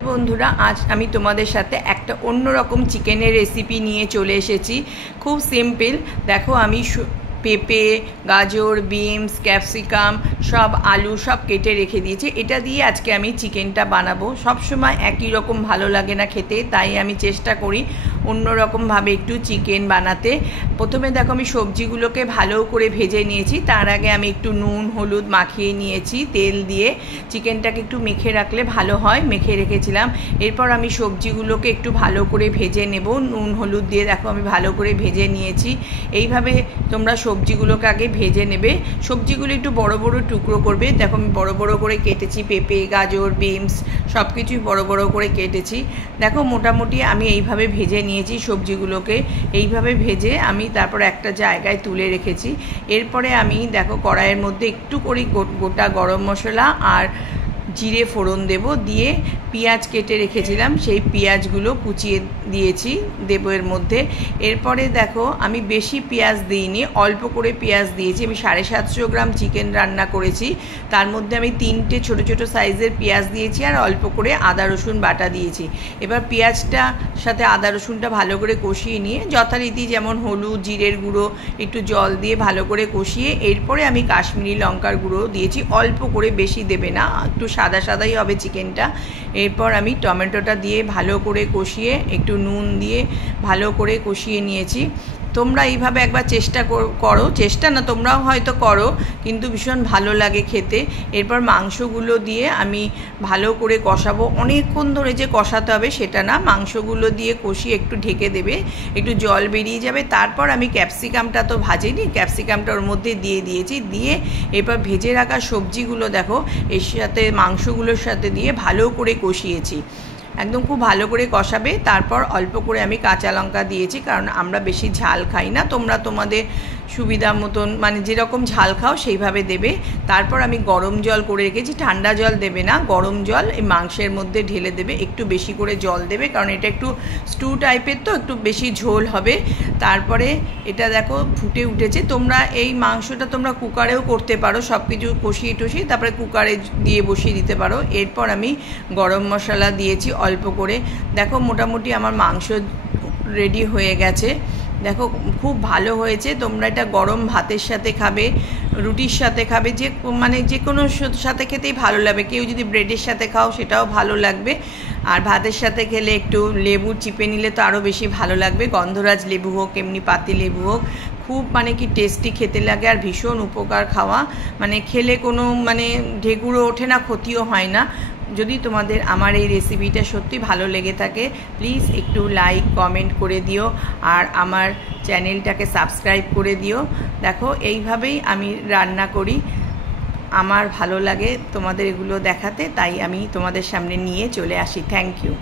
বন্ধুরা, আজ আমি তোমাদের সাথে একটা অন্যরকম চিকেনের রেসিপি নিয়ে চলে এসেছি। খুব সিম্পল। দেখো, আমি পেঁপে, গাজর, বিনস, ক্যাপসিকাম, সব আলু সব কেটে রেখে দিয়েছি। এটা দিয়ে আজকে আমি চিকেনটা বানাবো। সব সময় একই রকম ভালো লাগে না খেতে, তাই আমি চেষ্টা করি অন্যরকমভাবে একটু চিকেন বানাতে। প্রথমে দেখো, আমি সবজিগুলোকে ভালো করে ভেজে নিয়েছি। তার আগে আমি একটু নুন হলুদ মাখিয়ে নিয়েছি তেল দিয়ে। চিকেনটাকে একটু মেখে রাখলে ভালো হয়, মেখে রেখেছিলাম। এরপর আমি সবজিগুলোকে একটু ভালো করে ভেজে নেব নুন হলুদ দিয়ে। দেখো, আমি ভালো করে ভেজে নিয়েছি। এইভাবে তোমরা সবজিগুলোকে আগে ভেজে নেবে। সবজিগুলো একটু বড় বড় টুকরো করবে। দেখো, আমি বড় বড় করে কেটেছি। পেঁপে, গাজর, বিনস সব কিছুই বড় বড় করে কেটেছি। দেখো, মোটামুটি আমি এইভাবে ভেজে নিয়েছি সবজিগুলোকে। এইভাবে ভেজে আমি তারপর একটা জায়গায় তুলে রেখেছি। এরপরে আমি দেখো কড়াইয়ের মধ্যে একটু করে গোটা গরম মশলা আর জিরে ফোড়ন দেব। দিয়ে পেঁয়াজ কেটে রেখেছিলাম, সেই পেঁয়াজগুলো কুচিয়ে দিয়েছি, দেবো এর মধ্যে। এরপরে দেখো, আমি বেশি পেঁয়াজ দিইনি, অল্প করে পেঁয়াজ দিয়েছি। আমি 750 গ্রাম চিকেন রান্না করেছি। তার মধ্যে আমি 3টে ছোট ছোট সাইজের পেঁয়াজ দিয়েছি আর অল্প করে আদা রসুন বাটা দিয়েছি। এবার পেঁয়াজটা সাথে আদা রসুনটা ভালো করে কষিয়ে নিয়ে যথারীতি যেমন হলুদ, জিরের গুঁড়ো, একটু জল দিয়ে ভালো করে কষিয়ে এরপরে আমি কাশ্মীরি লঙ্কার গুঁড়ো দিয়েছি, অল্প করে, বেশি দেবে না, একটু সাদা সাদাই হবে চিকেনটা। এরপর আমি টমেটোটা দিয়ে ভালো করে কষিয়ে একটু নুন দিয়ে ভালো করে কষিয়ে নিয়েছি। তোমরা এইভাবে একবার চেষ্টা করো, চেষ্টা না, তোমরাও হয়তো করো, কিন্তু ভীষণ ভালো লাগে খেতে। এরপর মাংসগুলো দিয়ে আমি ভালো করে কষাবো। অনেকক্ষণ ধরে যে কষাতে হবে সেটা না, মাংসগুলো দিয়ে কষিয়ে একটু ঢেকে দেবে, একটু জল বেরিয়ে যাবে। তারপর আমি ক্যাপসিকামটা তো ভাজিনি, ক্যাপসিকামটা ওর মধ্যে দিয়ে দিয়েছি। দিয়ে এরপর ভেজে রাখা সবজিগুলো দেখো এর সাথে মাংসগুলোর সাথে দিয়ে ভালো করে কষিয়েছি। একদম খুব ভালো করে কষাবে। তারপর অল্প করে আমি কাঁচা লঙ্কা দিয়েছি, কারণ আমরা বেশি ঝাল খাই না। তোমরা তোমাদের সুবিধা মতন, মানে যেরকম ঝাল খাও সেইভাবে দেবে। তারপর আমি গরম জল করে রেখেছি, ঠান্ডা জল দেবে না, গরম জল এই মাংসের মধ্যে ঢেলে দেবে। একটু বেশি করে জল দেবে, কারণ এটা একটু স্টু টাইপের, তো একটু বেশি ঝোল হবে। তারপরে এটা দেখো ফুটে উঠেছে। তোমরা এই মাংসটা তোমরা কুকারেও করতে পারো, সব কিছু কষিয়ে টষিয়ে তারপরে কুকারে দিয়ে বসিয়ে দিতে পারো। এরপর আমি গরম মশলা দিয়েছি অল্প করে। দেখো, মোটামুটি আমার মাংস রেডি হয়ে গেছে। দেখো, খুব ভালো হয়েছে। তোমরা এটা গরম ভাতের সাথে খাবে, রুটির সাথে খাবে, যে কোনো সাথে খেতেই ভালো লাগবে। কেউ যদি ব্রেডের সাথে খাও সেটাও ভালো লাগবে। আর ভাতের সাথে খেলে একটু লেবু চিপে নিলে তো আরও বেশি ভালো লাগবে। গন্ধরাজ লেবু হোক, এমনি পাতি লেবু হোক, খুব কি টেস্টি খেতে লাগে আর ভীষণ উপকার খাওয়া। খেলে কোনো ঢেকুরও ওঠে না, ক্ষতিও হয় না। যদি তোমাদের আমার এই রেসিপিটা সত্যি ভালো লেগে থাকে, প্লিজ একটু লাইক কমেন্ট করে দিও আর আমার চ্যানেলটাকে সাবস্ক্রাইব করে দিও। দেখো, এইভাবেই আমি রান্না করি। আমার ভালো লাগে তোমাদের এগুলো দেখাতে, তাই আমি তোমাদের সামনে নিয়ে চলে আসি। Thank you.